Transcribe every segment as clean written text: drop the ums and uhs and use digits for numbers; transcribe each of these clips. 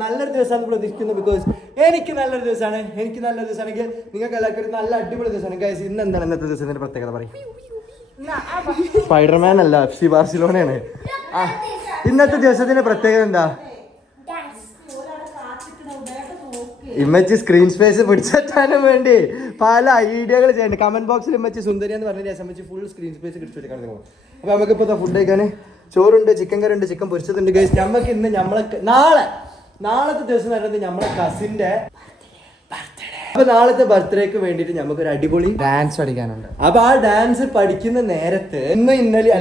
നല്ലൊരു ദിവസമാണ് പ്രതീക്ഷിക്കുന്നത്. ബിക്കോസ് എനിക്ക് നല്ലൊരു ദിവസമാണെങ്കിൽ നിങ്ങൾക്ക് എല്ലാവർക്കും ഒരു നല്ല അടിപൊളി ദിവസമാണ്. ഗൈസ് ഇന്ന് എന്താണ് ഇന്നത്തെ ദിവസത്തിന്റെ പ്രത്യേകത പറയും? സ്പൈഡർമാൻ അല്ല, FC ബാർസിലോണയാണ്. ഇന്നത്തെ ദിവസത്തിന്റെ പ്രത്യേകത എന്താ? ഇമ്മച്ചി സ്ക്രീൻ സ്പേസ് പിടിച്ചെത്താനും വേണ്ടി പല ഐഡിയകൾ ചെയ്യുന്നുണ്ട്. കമന്റ് ബോക്സിൽ ഇമ്മച്ചി സുന്ദരി എന്ന് പറഞ്ഞ ശേഷം ഇമ്മച്ചി ഫുൾ സ്ക്രീൻ സ്പേസ് കിട്ടിച്ചെടുക്കാൻ പോകും. അപ്പൊ നമുക്കിപ്പോ ഫുഡ് കഴിക്കാൻ ചോറുണ്ട്, ചിക്കൻ കറി ഉണ്ട്, ചിക്കൻ പൊരിച്ചതുണ്ട്. ഗൈസ് നമുക്ക് ഇന്ന് നാളത്തെ ദിവസം നടന്നത് നമ്മളെ കസിന്റെ അപ്പൊ നാളത്തെ ബർത്ത്ഡേക്ക് വേണ്ടിട്ട് നമുക്ക് ഒരു അടിപൊളി ഡാൻസ് പഠിക്കാനുണ്ട്. അപ്പൊ ആ ഡാൻസ് പഠിക്കുന്ന നേരത്ത് ഇന്നലെയും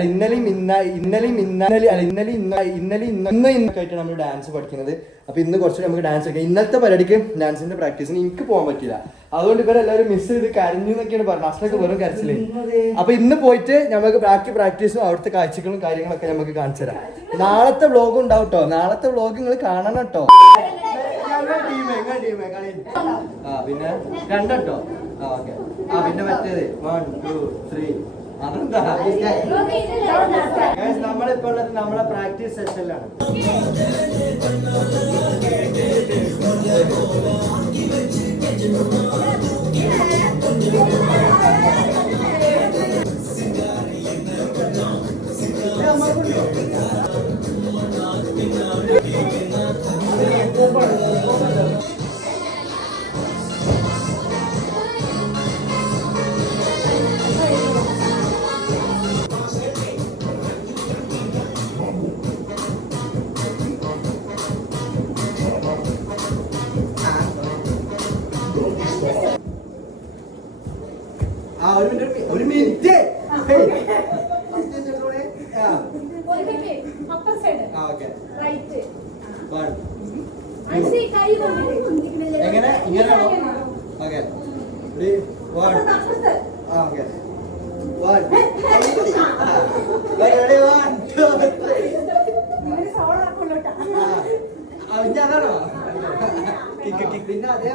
ആയിട്ടാണ് നമ്മൾ ഡാൻസ് പഠിക്കുന്നത്. അപ്പൊ ഇന്ന് കുറച്ച് നമുക്ക് ഡാൻസ് കളിക്കാം. ഇന്നത്തെ പരിപാടിക്ക് ഡാൻസിന്റെ പ്രാക്ടീസിന് എനിക്ക് പോകാൻ പറ്റില്ല. അതുകൊണ്ട് ഇവരെല്ലാവരും മിസ് ചെയ്ത് കരഞ്ഞു എന്നൊക്കെയാണ് പറഞ്ഞത്. അച്ഛനൊക്കെ വെറും കരച്ചില്. അപ്പൊ ഇന്ന് പോയിട്ട് നമുക്ക് ബാക്കി പ്രാക്ടീസും അവിടുത്തെ കാഴ്ചകളും കാര്യങ്ങളൊക്കെ നമുക്ക് കാണിച്ചു തരാം. നാളത്തെ വ്ലോഗും ഉണ്ടാവും കേട്ടോ. നാളത്തെ വ്ലോഗ് നിങ്ങൾ കാണണം കേട്ടോ. പിന്നെ രണ്ടോ? ഓക്കെ. പിന്നെ മറ്റേത് 1 2 3 അതെന്താ? നമ്മളിപ്പോ ഉള്ളത് നമ്മളെ പ്രാക്ടീസ് സെഷനിലാണ്. ഒരു മിനിറ്റ് എങ്ങനെ ഇങ്ങനെയാണോ? ഓക്കെ അതാണോ? പിന്നെ അതേ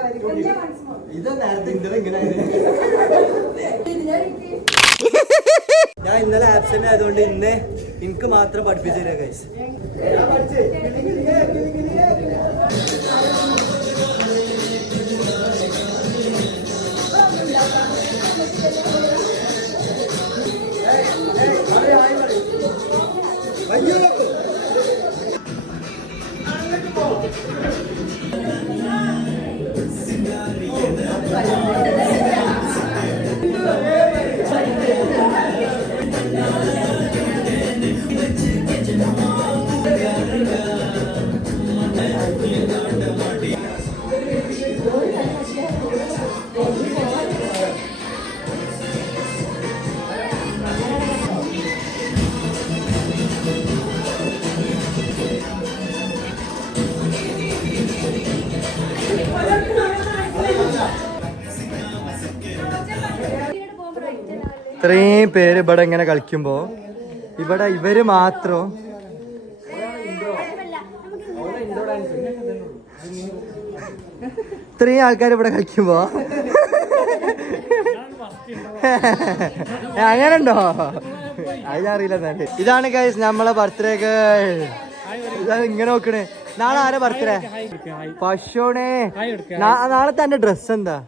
ഇത് നേരത്തെ ഇങ്ങനെ ഞാൻ ഇന്നലെ ആബ്സെന്റ് ആയതുകൊണ്ട് ഇന്ന് എനിക്ക് മാത്രം പഠിപ്പിച്ചു തരാം ഗൈസ്. ഇത്രയും പേര് ഇവിടെ ഇങ്ങനെ കളിക്കുമ്പോ ഇവിടെ ഇവര് മാത്രം ഇത്രയും ആൾക്കാർ ഇവിടെ കളിക്കുമ്പോ അങ്ങനെ ഉണ്ടോ? അത് ഞാൻ അറിയില്ല. ഇതാണ് ഗൈസ് നമ്മളെ ബർത്ത്ഡേ ഇതാണ് ഇങ്ങനെ നോക്കണേ. നാളെ ആരാ ബർത്ത്ഡേ? പശുണേ. നാളെ തന്റെ ഡ്രസ് എന്താ?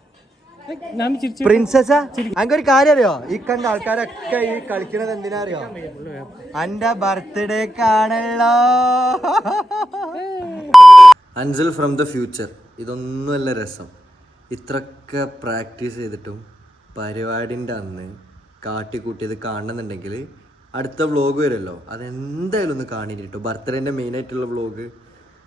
പ്രിൻസസാ? അങ്ങനെ ഒരു കാര്യം അറിയോ? ഈ കണ്ട ആൾക്കാരൊക്കെ ഈ കളിക്കണത് എന്തിനാ അറിയോ? എന്റെ ബർത്ത്ഡേക്കാണല്ലോ. Ansal from the future. ഇതൊന്നുമല്ല രസം. ഇത്രയൊക്കെ പ്രാക്ടീസ് ചെയ്തിട്ടും പരിപാടിൻ്റെ അന്ന് കാട്ടിക്കൂട്ടിയത് കാണണമെന്നുണ്ടെങ്കിൽ അടുത്ത വ്ളോഗ് വരുമല്ലോ, അതെന്തായാലും ഒന്ന് കാണിട്ടോ. ബർത്ത്ഡേൻ്റെ മെയിനായിട്ടുള്ള വ്ളോഗ്.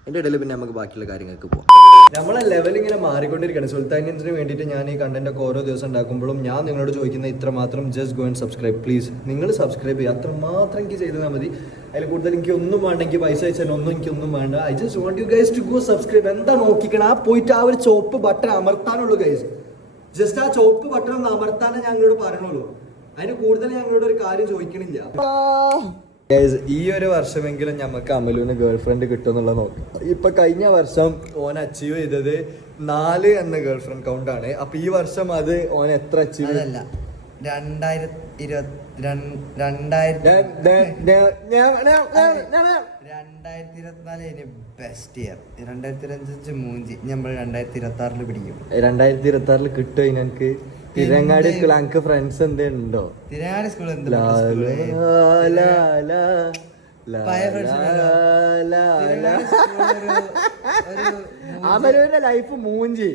എൻ്റെ ഇടയിൽ പിന്നെ നമുക്ക് ബാക്കിയുള്ള കാര്യങ്ങൾക്ക് പോകാം. നമ്മളെ ലെവൽ ഇങ്ങനെ മാറിക്കൊണ്ടിരിക്കുകയാണ്. സുൽത്താനിയൻസിന് വേണ്ടിയിട്ട് ഞാൻ ഈ കണ്ടൻറ്റൊക്കെ ഓരോ ദിവസം ഉണ്ടാക്കുമ്പോഴും ഞാൻ നിങ്ങളോട് ചോദിക്കുന്ന ഇത്ര മാത്രം, just go and subscribe please. നിങ്ങൾ സബ്സ്ക്രൈബ് ചെയ്യുക, അത്ര മാത്രം എനിക്ക് ചെയ്താൽ മതി. അതിൽ കൂടുതൽ എനിക്ക് ഒന്നും വേണ്ട. എനിക്ക് പൈസ അയച്ചാൽ എനിക്കൊന്നും വേണ്ട. I just want you guys to go subscribe. എന്താ നോക്കിക്കണം? പോയിട്ട് ആ ഒരു ചുവപ്പ് ബട്ടൺ അമർത്താനുള്ളൂ ഗൈസ്. ജസ്റ്റ് ആ ചുവപ്പ് ബട്ടൺ ഒന്ന് അമർത്താനേ ഞങ്ങളോട് പറയണുള്ളൂ. അതിന് കൂടുതൽ ഞങ്ങളോട് ഒരു കാര്യം ചോദിക്കണില്ല. ഈ ഒരു വർഷമെങ്കിലും നമുക്ക് അമലുവിന് ഗേൾ ഫ്രണ്ട് കിട്ടുമെന്നുള്ള നോക്കാം. ഇപ്പൊ കഴിഞ്ഞ വർഷം ഓൻ അച്ചീവ് ചെയ്തത് 4 എന്ന ഗേൾ ഫ്രണ്ട് കൗണ്ടാണ്. അപ്പൊ ഈ വർഷം അത് ഓൻ എത്ര അച്ചീവ് അതല്ല 2024 ബെസ്റ്റ് ഇയർ. 2025 മൂഞ്ചി. നമ്മൾ 2026 പിടിക്കും. 2026 കിട്ടും എനിക്ക്. തിരങ്ങാടി സ്കൂൾ എനിക്ക് ഫ്രണ്ട്സ് എന്തേണ്ടോ? തിരങ്ങാടി സ്കൂൾ അമലുവിന്റെ ലൈഫ് മൂഞ്ചി.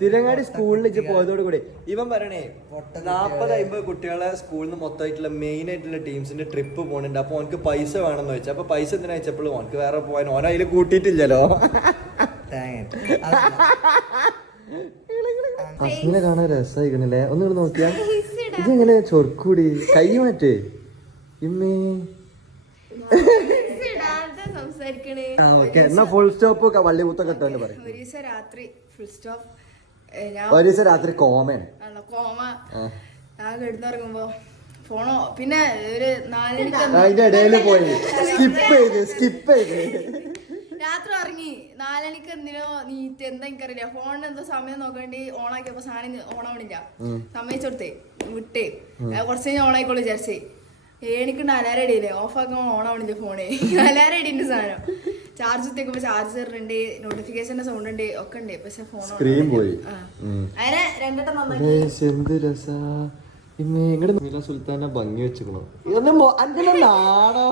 തിരങ്ങാടി സ്കൂളിൽ പോയതോട് കൂടി ഇവൻ പറയണേ 40-50 കുട്ടികളെ സ്കൂളിൽ നിന്ന് മൊത്തമായിട്ടുള്ള മെയിൻ ആയിട്ടുള്ള ടീംസിന്റെ ട്രിപ്പ് പോകുന്നുണ്ട്. അപ്പൊ ഓനക്ക് പൈസ വേണമെന്ന് വെച്ചാൽ അപ്പൊ പൈസ എന്തിനാ വെച്ചപ്പോൾ ഓനക്ക് വേറെ പോകാൻ ഓന അതിൽ കൂട്ടിയിട്ടില്ലല്ലോ. അസ്മിനെ കാണാൻ രസമായിക്കണല്ലേ. ഒന്നുകൂടെ നോക്കിയാ ഇതെങ്ങനെ ചൊർക്കൂടി കൈ മാറ്റേ ഇമ്മേ. എന്നാ ഫുൾ സ്റ്റോപ്പ് വള്ളിമുത്തൊക്കെ ഇട്ടോണ്ട് പറയും. ഒരു ദിവസം രാത്രി കോമയാണ്. ഞാൻ കിടന്നുറങ്ങുമ്പോ ഫോണോ പിന്നെ ഒരു 4 മണിക്ക് അതിന്റെ ഇടയില് പോയി സ്കിപ്പ് ചെയ്ത് രാത്രി ഇറങ്ങി 4 മണിക്ക് എന്തിനോ നീറ്റ് എന്താ എനിക്കറിയില്ല. ഫോണിന് എന്തോ സമയം നോക്കേണ്ടി ഓണാക്കിയപ്പോ സാധനം ഓണാവണില്ല. സമ്മതിച്ചോടത്തേ വിട്ടേ കുറച്ച് കഴിഞ്ഞ് ഓണായിക്കോളൂ വിചാരിച്ചേ. 7 മണിക്കുണ്ട് അലാരം ഇടയില്ലേ. ഓഫ് ആക്കുമ്പോൾ ഓണാവണില്ല ഫോണേ. അലാരം ഇടിന്റെ സാധനം. ചാർജ് കുത്തിക്കുമ്പോ ചാർജറുണ്ട്, നോട്ടിഫിക്കേഷന്റെ സൗണ്ട് ഉണ്ട്, ഒക്കെ ഉണ്ട്. പക്ഷെ ഫോൺ സ്ക്രീൻ പോയി. അതിനെ 2 വട്ടം നന്നാക്കി. സുൽത്താന ഭംഗി വെച്ചിക്കണോ ഇതൊന്നും നാണോ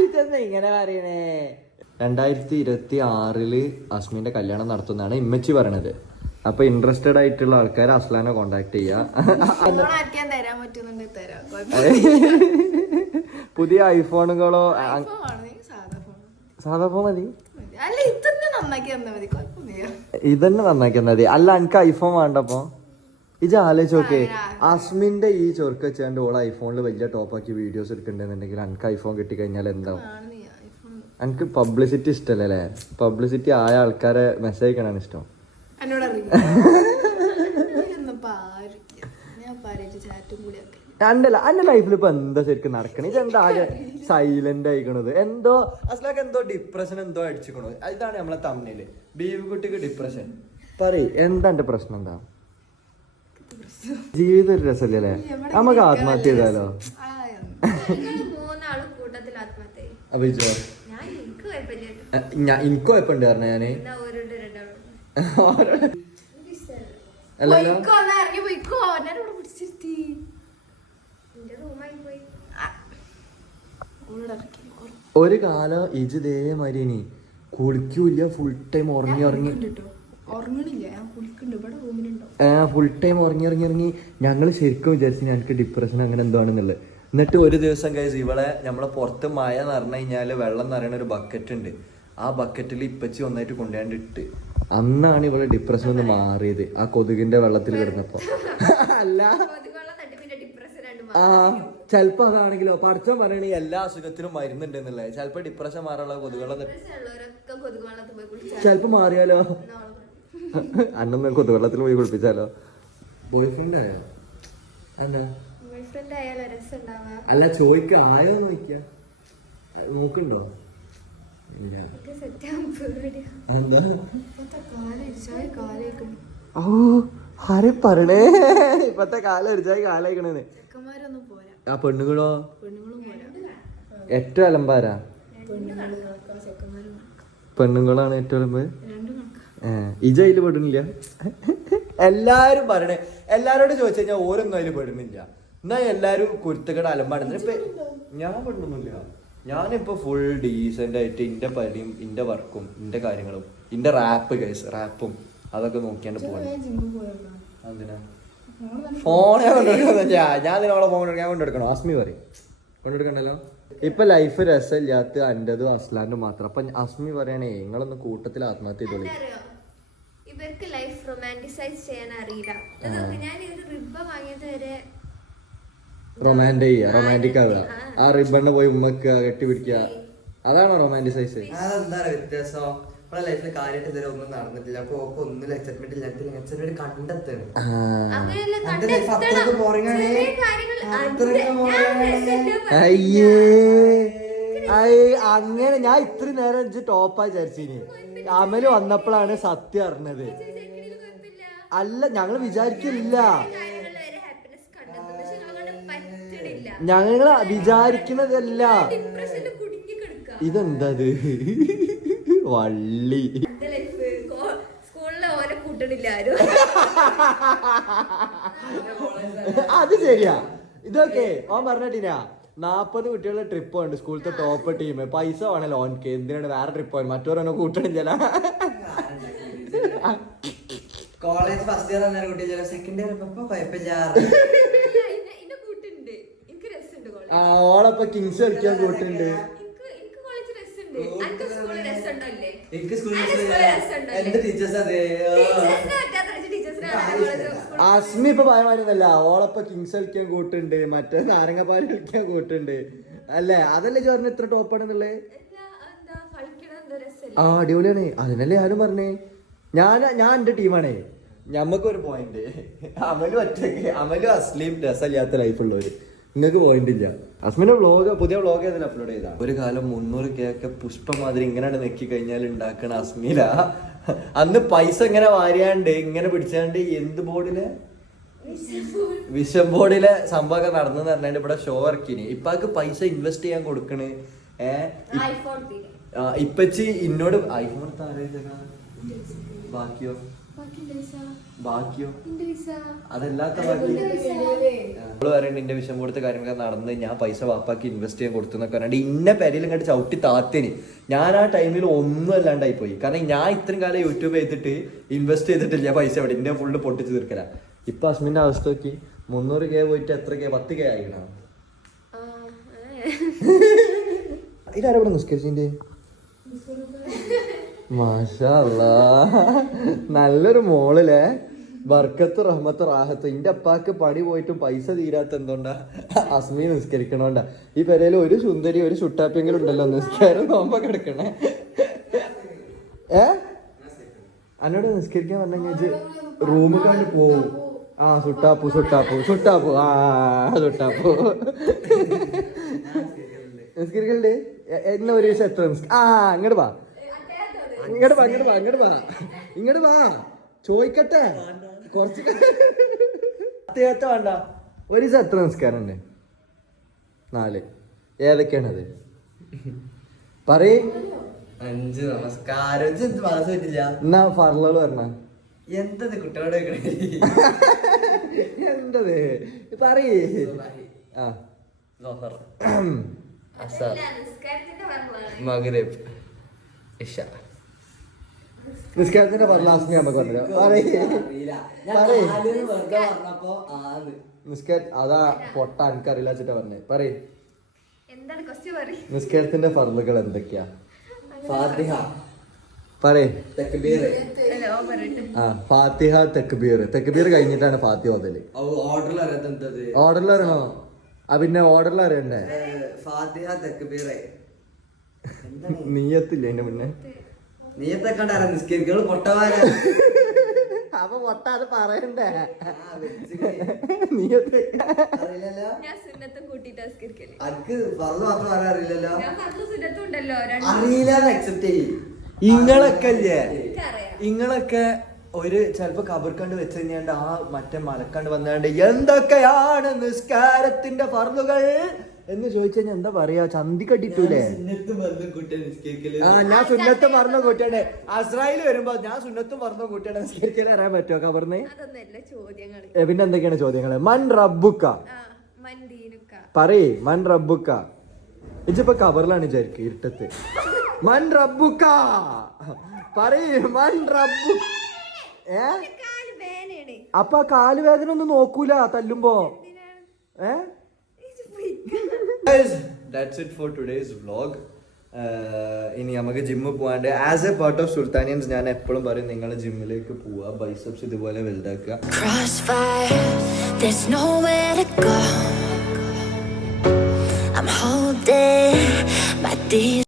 ഇതൊന്നും ഇങ്ങനെ പറയണേ. 2026 അസ്മിന്റെ കല്യാണം നടത്തുന്നതാണ് ഇമ്മച്ചി പറയണത്. അപ്പൊ ഇൻട്രസ്റ്റഡ് ആയിട്ടുള്ള ആൾക്കാർ അസ്ലാനെ കോണ്ടാക്ട് ചെയ്യാ. പുതിയ ഐഫോണുകളോ സാധാ ഫോൺ മതി. ഇതന്നെ നന്നാക്കി മതി. അല്ല എനിക്ക് ഐഫോൺ വേണ്ടപ്പോ ഇത് ആലോചിച്ച് നോക്കേ. അസ്മിന്റെ ഈ ചൊർക്ക് വെച്ചാണ്ട് ഓള് ഐഫോണിൽ വലിയ ടോപ്പാക്കി വീഡിയോസ് എടുക്കണ്ടെന്നുണ്ടെങ്കിൽ എനിക്ക് ഐഫോൺ കിട്ടിക്കഴിഞ്ഞാൽ എന്താവും? എനിക്ക് പബ്ലിസിറ്റി ഇഷ്ടല്ലേ. പബ്ലിസിറ്റി ആയ ആൾക്കാരെ മെസ്സേജ് അയക്കാനാണ് ഇഷ്ടം. എന്റെ ലൈഫിൽ ഇപ്പൊ എന്താ ശരിക്കും നടക്കണേ? ഇതെന്താ ആകെ സൈലന്റ് ആയിക്കണത്? എന്തോ അസ്ലാക്ക് എന്തോ ഡിപ്രഷൻ എന്തോ അടിച്ചിക്കണോ? ഇതാണ് നമ്മളെ തമ്മില് ബീവ് കുട്ടിക്ക് ഡിപ്രഷൻ. പറയ് എന്താ എന്റെ പ്രശ്നം? എന്താ ജീവിതം ഒരു രസല്ലേ? നമുക്ക് ആത്മഹത്യ ചെയ്താലോ? അഭിജോ എനിക്ക് കുഴപ്പമുണ്ട് പറഞ്ഞ ഞാന് ഒരു കാലം ഇജ് ഇതേമാതിരി ഇനി കുളിക്കൂല, ഫുൾ ടൈം ഉറങ്ങി ഫുൾ ടൈം ഉറങ്ങി ഞങ്ങള് ശരിക്കും വിചാരിച്ചു ഞങ്ങൾക്ക് ഡിപ്രഷൻ അങ്ങനെ എന്തോ ആണെന്നുള്ളത്. എന്നിട്ട് ഒരു ദിവസം കഴിച്ച് ഇവളെ നമ്മളെ പുറത്ത് മഴ നിറഞ്ഞു കഴിഞ്ഞാല് വെള്ളം നിറയണ ഒരു ബക്കറ്റ് ഉണ്ട്. ആ ബക്കറ്റിൽ ഇപ്പച്ചി ഒന്നായിട്ട് കൊണ്ടുപോയിട്ട് അന്നാണ് ഇവളെ ഡിപ്രഷൻ ഒന്ന് മാറിയത്. ആ കൊതുകിന്റെ വെള്ളത്തിൽ കിടന്നപ്പോ. അല്ല ചെലപ്പോ അതാണെങ്കിലോ പഠിച്ചോ പറയണെങ്കിൽ എല്ലാ അസുഖത്തിനും മരുന്നുണ്ട് എന്നുള്ളത്. ചെലപ്പോ ഡിപ്രഷൻ മാറാനുള്ള കൊതുകുവെള്ളം ചെലപ്പോ മാറിയാലോ? അന്നൊന്നും കൊതുകുവെള്ളത്തിൽ പോയി കുളിപ്പിച്ചാലോ? ബോയ് ഫ്രണ്ട് ആയോ? എന്താ അല്ല ചോദിക്ക ആയോ നോക്കിയ നോക്കണ്ടോ? ഇല്ല. ഓ ആരെ പറയണേ? ഇപ്പത്തെ കാലം ഒരുചായി കാലായിക്കണേന്ന്. ആ പെണ്ണുങ്ങളോ? ഏറ്റവും അലമ്പാരാ പെണ്ണുങ്ങളാണ് ഏറ്റവും അലമ്പ്. ഇജ അതില് പെടുന്നില്ല. എല്ലാരും പറയണേ. എല്ലാരോടും ചോദിച്ചു കഴിഞ്ഞാൽ ഓരോന്നും അതില് പെടുന്നില്ല. എന്നാ എല്ലാരും കുരുത്തക്കട അലമ്പാണ്. ഇപ്പൊ ഞാൻ പെടുന്നില്ല. ഞാനിപ്പോ ഫുൾ ഡീസെന്റ് ആയിട്ട് ഇന്റെ പണിയും ഇന്റെ വർക്കും ഇന്റെ കാര്യങ്ങളും ഇന്റെ റാപ്പും അതൊക്കെ നോക്കിയാണ്ട് പോവാണ്. എന്തിനാ ഫോണെ കൊണ്ടുകൊടുക്കുന്ന? ഞാൻ നിങ്ങളെ ഫോൺ ഞാൻ കൊണ്ടെടുക്കണോ? അസ്മി പറയും കൊണ്ടെടുക്കണ്ടല്ലോ. ഇപ്പൊ ലൈഫ് രസമില്ലാത്ത എന്റേതും അസ്ലാന്റെ മാത്രം. അപ്പൊ അസ്മി പറയണേ നിങ്ങളൊന്ന് കൂട്ടത്തിൽ ആത്മഹത്യ ചെയ്തോളി. ഇവർക്ക് ലൈഫ് റൊമാന്റിസൈസ് ചെയ്യാൻ അറിയില്ല. ഞാൻ ഇത് റിബ വാങ്ങിയത് വരെ റൊമാൻറ്റിക് ആവുക. ആ റിബണ് പോയി ഉമ്മക്കുക, കെട്ടിപ്പിടിക്കുക, അതാണോ റൊമാൻറ്റിസൈസ്? അതെന്താ വ്യത്യാസം? നമ്മളെ ലൈഫിൽ കാര്യമായിട്ട് ഇതുവരെ ഒന്നും നടന്നിട്ടില്ല. അപ്പൊ ഓക്ക് ഒന്നും എക്സൈറ്റ്മെന്റ് ഇല്ലാത്ത എക്സൈറ്റ്മെന്റ് കണ്ടെത്തണം. അങ്ങനെയല്ല, എന്റെ ലൈഫ് കണ്ടെത്തണം. അത്രക്ക് ബോറിംഗ് ആണ്. ചെറിയ കാര്യങ്ങൾ അത്രക്ക് അയ്യേ അങ്ങനെ ഞാൻ ഇത്രയും നേരം ടോപ്പാ വിചാരിച്ചിനി. അമല് വന്നപ്പോഴാണ് സത്യം അറിഞ്ഞത്. അല്ല ഞങ്ങള് വിചാരിക്കില്ല, ഞങ്ങള് വിചാരിക്കുന്നതല്ല. ഇതെന്തത് വള്ളി. സ്കൂളിലെ ഓരോ കൂട്ടണില്ല ആരും. അത് ശരിയാ. ഇതൊക്കെ ഓൻ പറഞ്ഞിട്ടിനാ 40 കുട്ടികളുടെ ട്രിപ്പ് ഉണ്ട് സ്കൂളത്തെ ടോപ്പ് ടീം. പൈസ വേണല്ലോ ഓൻക്ക്, എന്തിനാണ് വേറെ ട്രിപ്പ് പോകാൻ? മറ്റോരോ കൂട്ടണില്ല. കോളേജ് ഫസ്റ്റ് ഇയർ അന്നേരം കുട്ടിയില്ല, സെക്കൻഡ് ഇയർ ഇപ്പൊ കുഴപ്പമില്ല. ഓളപ്പൊ കിങ്സ് കളിക്കാൻ കൂട്ടുണ്ട്. എനിക്ക് സ്കൂളിൽ എന്റെ ടീച്ചേഴ്സ് അതെ. അസ്മി ഇപ്പൊ ഭയമായിരുന്നല്ല, ഓളപ്പൊ കിങ്സ് കളിക്കാൻ കൂട്ടുണ്ട്, മറ്റേ നാരങ്ങപ്പാല് കളിക്കാൻ കൂട്ടുണ്ട് അല്ലേ? അതല്ലേ ചോറിന് ഇത്ര ടോപ്പാണെന്നുള്ളേ. ആ അടിപൊളിയാണ്. അതിനല്ലേ ഞാനും പറഞ്ഞേ. ഞാൻ എന്റെ ടീമാണേ. ഞമ്മക്കൊരു പോയിന്റ്. അമലും ഒറ്റക്ക്, അമലും അസ്ലീം രസമില്ലാത്ത ലൈഫുള്ളവര്. നിങ്ങൾക്ക് പോയിന്റ് ഇല്ല. അസ്മിന്റെ വ്ളോഗ്, പുതിയ വ്ളോഗ് ഏതിൽ അപ്ലോഡ് ചെയ്താ? ഒരു കാലം 300K ഒക്കെ പുഷ്പം മാതിരി ഇങ്ങനെ നെക്കി കഴിഞ്ഞാൽ ഉണ്ടാക്കണ അസ്മില അന്ന് പൈസ ഇങ്ങനെ വാരിയാണ്ട് ഇങ്ങനെ പിടിച്ചാണ്ട് എന്ത് ബോർഡിലെ വിഷം ബോർഡിലെ സംഭവമൊക്കെ നടന്നു പറഞ്ഞാണ്ട് ഇവിടെ ഷോ ഇറക്കിന്. ഇപ്പൊക്ക് പൈസ ഇൻവെസ്റ്റ് ചെയ്യാൻ കൊടുക്കണ്. ഇപ്പച്ചി ഇന്നോട് ഐഫോൺ ബാക്കിയോ അതല്ലാത്ത ബാക്കി നമ്മള് പറയുന്നത് എന്റെ വിഷം കൊടുത്ത കാര്യങ്ങളൊക്കെ നടന്ന് ഞാൻ പൈസ വാപ്പാക്കി ഇൻവെസ്റ്റ് ചെയ്യാൻ കൊടുത്തു എന്നൊക്കെ പറഞ്ഞിട്ട് ഇന്ന പേരിൽ ഇങ്ങോട്ട് ചവിട്ടി താത്തേന്. ഞാൻ ആ ടൈമിൽ ഒന്നും അല്ലാണ്ടായി പോയി. കാരണം ഞാൻ ഇത്രയും കാലം യൂട്യൂബ് ചെയ്തിട്ട് ഇൻവെസ്റ്റ് ചെയ്തിട്ടില്ല പൈസ. അവിടെ ഇന്ത്യ ഫുള്ള് പൊട്ടിച്ച് തീർക്കല. ഇപ്പൊ അസ്മിന്റെ അവസ്ഥ നോക്കി. 300K പോയിട്ട് എത്ര K? 10K ആയിക്കണ. ഇതാരവിടെ നിസ്കരിച്ചിന്റെ? മാഷാ അല്ലാ, നല്ലൊരു മോളിലെ ബർക്കത്ത് റഹ്മത്ത് റാഹത്ത്. ഇന്റെ അപ്പാക്ക് പണി പോയിട്ടും പൈസ തീരാത്ത എന്തുകൊണ്ടാ? അസ്മി നിസ്കരിക്കണോണ്ടാ. ഈ പെരയിൽ ഒരു സുന്ദരി ഒരു ചുട്ടാപ്പെങ്കിലും ഉണ്ടല്ലോ നിസ്കാരം നോമ്പൊക്കെ എടുക്കണേ. എന്നോട് നിസ്കരിക്കാൻ പറഞ്ഞു റൂമിൽ കണ്ട് പോവും. ആ സുട്ടാപ്പു സുട്ടാപ്പു സുട്ടാപ്പു ആ സുട്ടാപ്പു നിസ്കരിക്കലുണ്ട്. എന്നെ ഒരു ദിവസം എത്ര ആ ഇങ്ങോട്ട് വാ, ഇങ്ങോട്ട് വാ, ഇങ്ങോട്ട് വാ, ഇങ്ങോട്ട് വാ, ഇങ്ങോട്ട് വാ, ചോദിക്കട്ടെ കുറച്ച് അത്യാവശ്യത്തെ വേണ്ട. ഒരു ദിവസം എത്ര നിസ്കാരം ഉണ്ട്? 4. ഏതൊക്കെയാണത് പറയ്. 5 നമസ്കാരം. മനസ്സ് പറ്റില്ല. എന്നാ ഫർളുകൾ പറഞ്ഞ എന്തത് കുട്ടികളോട് എന്തത് പറയ്. ആ മഗ്രിബ് ഇശ. നിസ്കാരത്തിന്റെ പറഞ്ഞ അസ്മി നമുക്ക് പറഞ്ഞു നിസ്കാര അതാ പൊട്ട എനിക്കറിയില്ല വെച്ചിട്ടാ പറഞ്ഞേ. പറയ് നിസ്കാരത്തിന്റെ ഫർളുകൾ എന്തൊക്കെയാ? ഫാത്തിഹ പറയ്. തക്ബീർ. ആ ഫാത്തിഹ തക്ബീർ. തക്ബീർ കഴിഞ്ഞിട്ടാണ് ഫാത്തിഹ ഓതല്. ഓർഡറിൽ അറിയാത്തത്. ഓർഡറിൽ അറിയണോ? പിന്നെ ഓർഡറിൽ അറിയണ്ടേ? ഫാത്തിഹ തക്ബീർ. നീയത്തില്ല എന്റെ മുന്നേ. നീയത്തൊക്കെ നിസ്കരിക്കുന്നത് പൊട്ടവാര. അപ്പൊ പൊട്ട അത് പറയണ്ടേ? ഇങ്ങളൊക്കെ ഒരു ചിലപ്പോ കബർക്കണ്ട് വെച്ച് കഴിഞ്ഞാണ്ട് ആ മറ്റേ മലക്കണ്ട് വന്നാണ്ട് എന്തൊക്കെയാണ് നിസ്കാരത്തിന്റെ ഫർളുകൾ എന്ന് ചോദിച്ചു കഴിഞ്ഞാൽ എന്താ പറയാ? ചന്തി കട്ടിട്ടൂലേ? ആ ഞാൻ സുന്നത്തും മറന്ന കൂട്ടിയാണ്. അസ്രായേൽ വരുമ്പോ ഞാൻ സുന്നത്തും മറന്ന കൂട്ടിയാണ് നിസ്കരിക്കാൻ അറിയാൻ പറ്റുമോ കബറിന്? പിന്നെ എന്തൊക്കെയാണ് ചോദ്യങ്ങള്? മൻ റബ്ബുക്ക പറയ്. മൻ റബ്ബുക്ക. ഇജിപ്പോ കബറിലാണ് വിചാരിക്കും ഇരുട്ടത്ത്. മൻ റബ്ബുക്ക പറയ്. മൻ റബ്ബു. അപ്പൊ കാല് വേദന ഒന്നും നോക്കൂല തല്ലുമ്പോ. That's it for today's vlog. ഇനി നമുക്ക് ജിമ്മിൽ പോകാണ്ട് ആസ് എ പാർട്ട് ഓഫ് സുൽത്താനിയൻസ് ഞാൻ എപ്പോഴും പറയും നിങ്ങൾ ജിമ്മിലേക്ക് പോവുക, ബൈസെപ്സ് ഇതുപോലെ വലുതാക്കുക.